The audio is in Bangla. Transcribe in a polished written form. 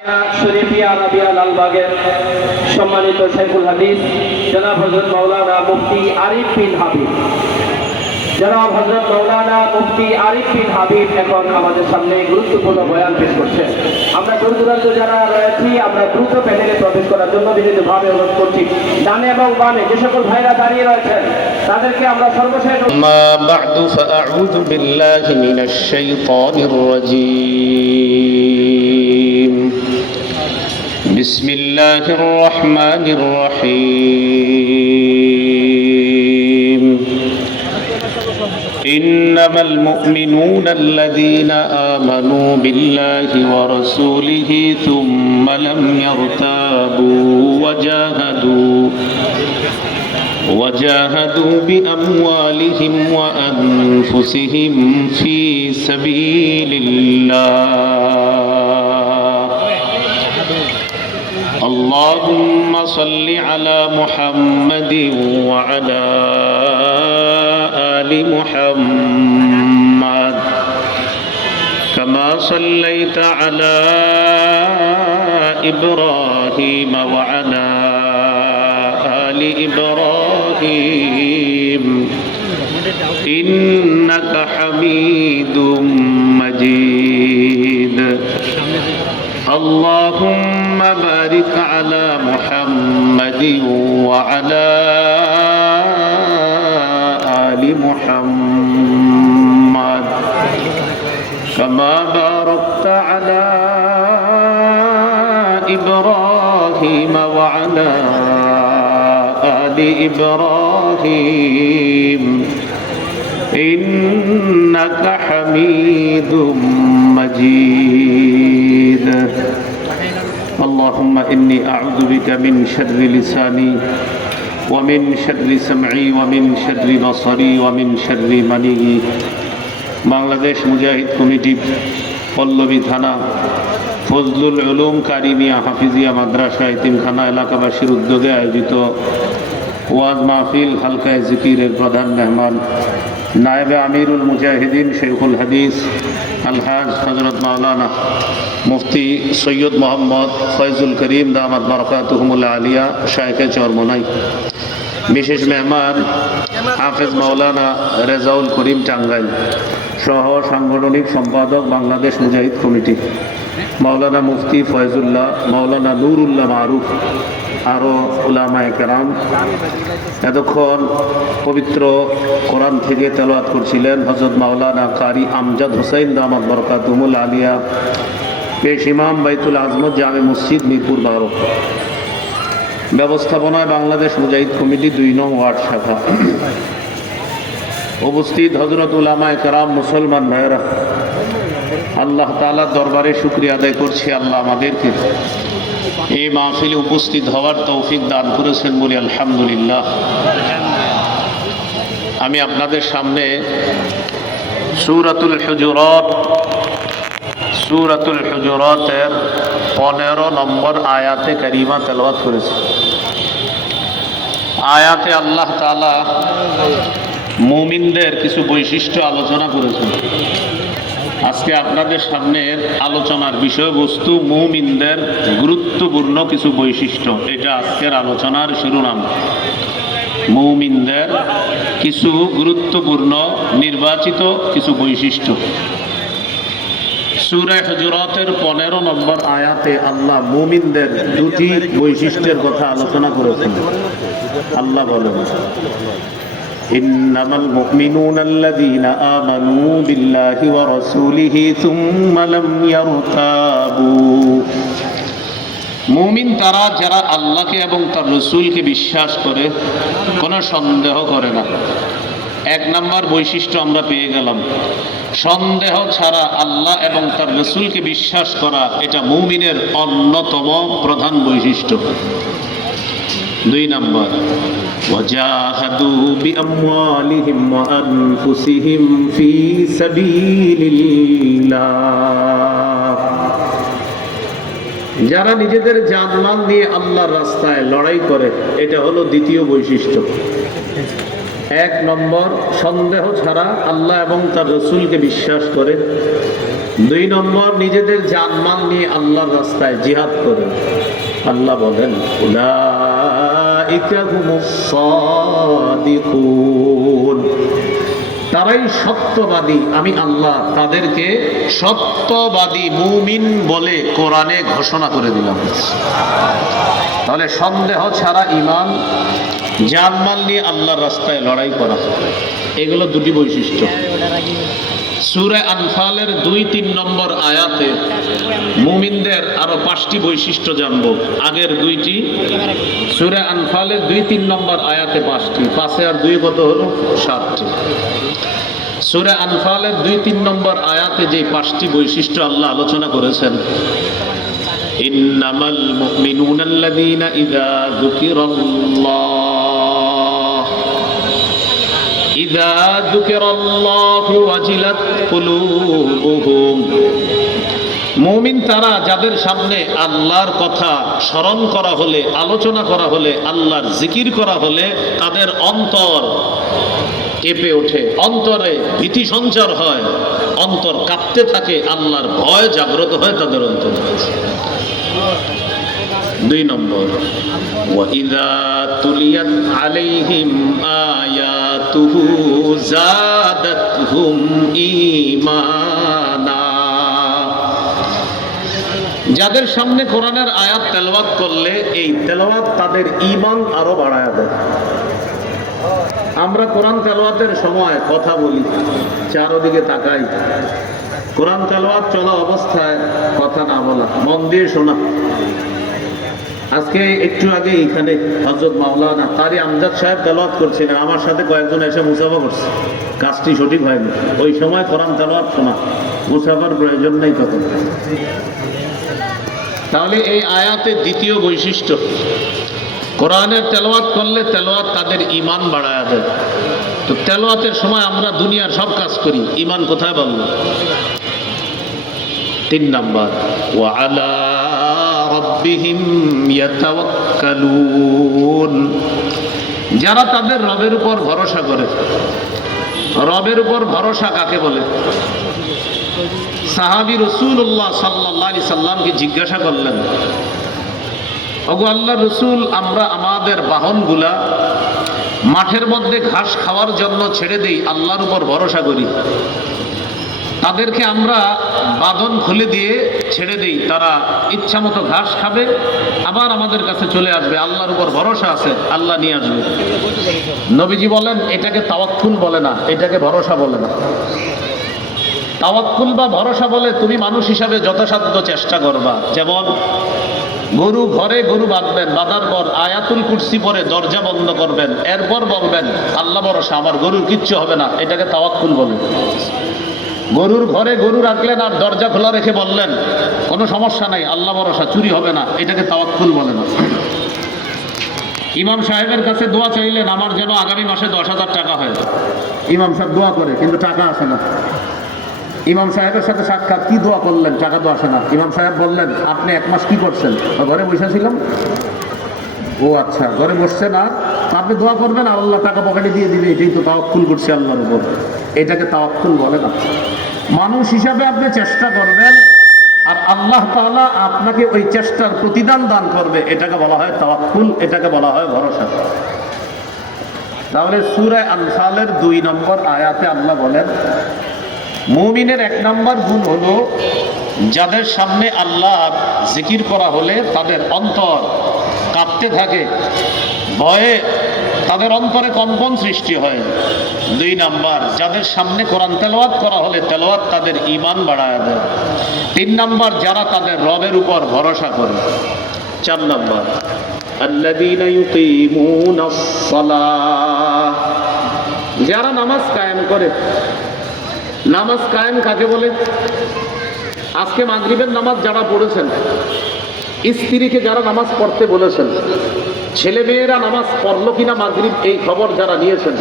শরীফিয়া রাবিয়া লালবাগের সম্মানিত শেখুল হাদিস জনাব হযরত মাওলানা মুফতি আরিফ বিন হাবিব, জনাব হযরত মাওলানা মুফতি আরিফ বিন হাবিব এখন আমাদের সামনে গুরুত্বপূর্ণ বয়ান পেশ করছেন। আমরা দূর দূরান্ত যারা রয়েছি আমরা দ্রুত প্যানেলে প্রবেশ করার জন্য বিনীতভাবে অনুরোধ করছি। ডানে এবং বামে যে সকল ভাইরা দাঁড়িয়ে রয়েছেন তাদেরকে আমরা সর্বশেষ أما بعد فأعوذ بالله من الشيطان الرجيم بسم الله الرحمن الرحيم إنما المؤمنون الذين آمنوا بالله ورسوله ثم لم يرتابوا وجاهدوا بأموالهم وأنفسهم في سبيل الله اللهم صل على محمد وعلى آل محمد كما صليت على إبراهيم وعلى آل إبراهيم إنك حميد مجيد اللهم بارك على محمد وعلى آل محمد كما باركت على إبراهيم وعلى آل إبراهيم إنك حميد مجيد اللهم إني أعوذ بك من شر لساني ومن شر سمعي ومن شر بصري ومن شر مني বাংলাদেশ মুজাহিদ কমিটি পল্লবী থানা ফজলুল উলুম কারিমিয়া হাফিজিয়া মাদ্রাসা এতিমখানা এলাকাবাসীর উদ্যোগে আয়োজিত ওয়াজ মাহফিল হালকায়ে জিকিরের প্রধান মেহমান নায়েবে আমিরুল মুজাহিদিন শেখুল হাদিস আলহাজ হযরত মাওলানা মুফতি সৈয়দ মোহাম্মদ ফয়জুল করিম দামাত বারাকাতুহুমুল আলিয়া শায়েখে চরমোনাই, বিশেষ মেহমান হাফেজ মাওলানা রেজাউল করিম টাঙ্গাইল সহ সাংগঠনিক সম্পাদক বাংলাদেশ মুজাহিদ কমিটি মাওলানা মুফতি ফয়জুল্লাহ, মাওলানা নুরুল্লাহ মারুফ, আরও উলামায়ে কেরাম। এতক্ষণ পবিত্র কোরআন থেকে তেলাওয়াত করছিলেন হযরত মাওলানা কারি আমজাদ হোসেন দামাত বারাকাতুহুমুল আলিয়া, পেশ ইমাম বাইতুল আজমত জামে মসজিদ মিরপুর 12। ব্যবস্থাপনায় বাংলাদেশ মুজাহিদ কমিটি 2 নং ওয়ার্ড শাখা। উপস্থিত হযরত উলামায়ে কেরাম, মুসলমান ভাইয়েরা, আল্লাহ তাআলার দরবারে শুকরিয়া আদায় করছি আল্লাহ আমাদেরকে এই মাহফিলে উপস্থিত হওয়ার তৌফিক দান করেছেন বলি আলহামদুলিল্লাহ। আমি আপনাদের সামনে সূরাতুল হুজুরাতের 15 নম্বর আয়াতে কারিমা তেলাওয়াত করেছি। আয়াতে আল্লাহ তাআলা মুমিনদের কিছু বৈশিষ্ট্য আলোচনা করেছেন। আজকে আপনাদের সামনে আলোচনার বিষয়বস্তু মুমিনদের গুরুত্বপূর্ণ কিছু বৈশিষ্ট্য, এটা আজকের আলোচনার শিরোনাম। মুমিনদের কিছু গুরুত্বপূর্ণ নির্বাচিত কিছু বৈশিষ্ট্য। সূরা হুজুরাতের 15 নম্বর আয়াতে আল্লাহ মুমিনদের 2টি বৈশিষ্ট্যের কথা আলোচনা করেছেন। আল্লাহ বলেন, ইন্নামাল মুমিনুনা আল্লাযীনা আমানু বিল্লাহি ওয়া রাসূলিহি সুম্মা লাম ইয়ারতাবু। মুমিন তারা যারা আল্লাহকে এবং তার রাসূলকে বিশ্বাস করে, কোনো সন্দেহ করে না। 1 নম্বর বৈশিষ্ট্য আমরা পেয়ে গেলাম। সন্দেহ ছাড়া আল্লাহ এবং তার রাসূলকে বিশ্বাস করা এটা মুমিনের অন্যতম প্রধান বৈশিষ্ট্য। 2 নম্বর, ওয়াজাহাদু বিআমওয়ালিহিম ওয়া আনফুসিহিম ফি সাবিলিল্লাহ। যারা নিজেদের জান-মাল দিয়ে আল্লাহর রাস্তায় লড়াই করে, এটা হলো দ্বিতীয় বৈশিষ্ট্য। 1 নম্বর, সন্দেহ ছাড়া আল্লাহ এবং তার রাসূলকে বিশ্বাস করে। দুই নম্বর, নিজেদের জানমাল নিয়ে আল্লাহর রাস্তায় জিহাদ করেন। আল্লাহ বলেন উলাইকা হুমুস সাদিকুন, তারাই সত্যবাদী, আমি আল্লাহ তাদেরকে সত্যবাদী মুমিন বলে কোরআনে ঘোষণা করে দিলাম। তাহলে সন্দেহ ছাড়া ঈমান, জানমাল নিয়ে আল্লাহর রাস্তায় লড়াই করা, এগুলো দুটি বৈশিষ্ট্য। সূরা আনফালের 2-3 নম্বর আয়াতে মুমিনদের আরো 5টি বৈশিষ্ট্য জানব। আগের 2টি সূরা আনফালের 2-3 নম্বর আয়াতে 5টি, 5 আর 2 কত হলো? 7টি। সূরা আনফালের 2-3 নম্বর আয়াতে যে 5টি বৈশিষ্ট্য আল্লাহ আলোচনা করেছেন, ইন্নামাল মুমিনুনা আল্লাযীনা ইযা যুকিরাল্লাহু ওয়াজিলাত কুলুবুহুম, মুমিন তারা যাদের সামনে আল্লাহর কথা স্মরণ করা হলে, আলোচনা করা হলে, আল্লাহর জিকির করা হলে তাদের অন্তর কেঁপে ওঠে, অন্তরে ভীতি সঞ্চার হয়, অন্তর কাঁপতে থাকে, আল্লাহর ভয় জাগ্রত হয় তাদের অন্তরে। 2 নম্বর, ওয়াইযা তুলিয়াত আলাইহিম আয়াতুহু যাদাতহুম ঈমানা, যাদের সামনে কোরআনের আয়াত তেলাওয়াত করলে এই তেলাওয়াত তাদের ঈমান আরো বাড়ায় দেয়। আমরা কোরআন তেলাওয়াতের সময় কথা বলি, চারদিকে তাকাই, কোরআন তেলাওয়াত চলা অবস্থায় কথা না বলা, মন দিয়ে শোনা। আজকে একটু আগে এখানে হযরত মাওলানা কারি আমজাদ সাহেব তেলাওয়াত করছিলেন, আমার সাথে কয়েকজন এসে মুসাফা করছে, কাজটি সঠিক হয়নি। ওই সময় কোরআন তেলাওয়াত শোনা, মুসাফার প্রয়োজন নেই তখন। তাহলে এই আয়াতের দ্বিতীয় বৈশিষ্ট্য, কোরআনের তেলাওয়াত করলে তেলাওয়াত তাদের ঈমান বাড়ায় দেয়। তো তেলাওয়াতের সময় আমরা দুনিয়ার সব কাজ করি, ঈমান কোথায় বলবো? 3 নম্বর, ওয়া আলা রাব্বিহিম ইয়াতাওয়াক্কালুন, যারা তাদের রবের উপর ভরসা করে। রবের উপর ভরসা কাকে বলে? সাহাবী রাসূলুল্লাহ সাল্লাল্লাহু আলাইহি সাল্লামকে জিজ্ঞাসা করলেন, ওগো আল্লাহর রাসূল, আমরা আমাদের বাহনগুলা মাঠের মধ্যে ঘাস খাওয়ার জন্য ছেড়ে দেই, আল্লাহর উপর ভরসা করি। তাদেরকে আমরা বাঁধন খুলে দিয়ে ছেড়ে দেই, তারা ইচ্ছা মতো ঘাস খাবে, আবার আমাদের কাছে চলে আসবে, আল্লাহর উপর ভরসা আছে, আল্লাহ নিয়ে আসবে। নবীজি বলেন, এটাকে তাওয়াক্কুল বলে না, এটাকে ভরসা বলে না। তাওয়াক্কুল বা ভরসা বলে তুমি মানুষ হিসাবে যথাসাধ্য চেষ্টা করবা। যেমন গরু, ঘরে গরু বাঁধবেন, বাঁধার পর আয়াতুল কুরসি পরে দরজা বন্ধ করবেন, এরপর বলবেন আল্লাহ ভরসা, আমার গরুর কিচ্ছু হবে না, এটাকে তাওয়াক্কুল বলে। গরুর ঘরে গরু রাখলেন আর দরজা খোলা রেখে বললেন কোনো সমস্যা নাই, আল্লাহ ভরসা, চুরি হবে না, এটাকে তাওয়াক্কুল বলে না। ইমাম সাহেবের কাছে দোয়া চাইলেন, আমার যেন আগামী মাসে 10,000 টাকা হয়। ইমাম সাহেব দোয়া করে কিন্তু টাকা আসে না। ইমাম সাহেবের সাথে সাক্ষাৎ, কি দোয়া করলেন? টাকা তো আসে না। ইমাম সাহেব বললেন, আপনি 1 মাস কি করছেন? ঘরে বসেছিলাম। ও আচ্ছা, ঘরে বসছে না, আপনি দোয়া করবেন আর আল্লাহ টাকা পকেটে দিয়ে দিবে, এটাই তো তাওয়াক্কুল করছে আল্লাহর উপর, এটাকে তাওয়াক্কুল বলে না। মানুষ হিসাবে আপনি চেষ্টা করবেন আর আল্লাহ তাআলা আপনাকে ওই চেষ্টার প্রতিদান দান করবে, এটাকে বলা হয় তাওয়াক্কুল, এটাকে বলা হয় ভরসা। তাহলে সূরা আনফালের 2 নম্বর আয়াতে আল্লাহ বলেন, মুমিনের 1 নম্বর গুণ হলো যাদের সামনে আল্লাহর জিকির করা হলে তাদের অন্তর কাঁপতে থাকে, ভয়ে তাদের অন্তরে কম্পন সৃষ্টি হয়। 2 নম্বর, যাদের সামনে কোরআন তেলাওয়াত করা হলে তেলাওয়াত তাদের ঈমান বাড়ায় দেয়। 3 নম্বর, যারা তাদের রবের উপর ভরসা করে। 4 নম্বর, আল্লাযীনা ইউকিমুনাস সালাহ, যারা নামাজ কায়েম করে। নামাজ কায়েম কাকে বলে? আজকে মাগরিবের নামাজ যারা পড়েছেন, স্ত্রীকে যারা নামাজ পড়তে বলেছেন, ছেলে মেয়েরা নামাজ পড়লো কিনা মাগরিব এই খবর যারা নিয়েছেন,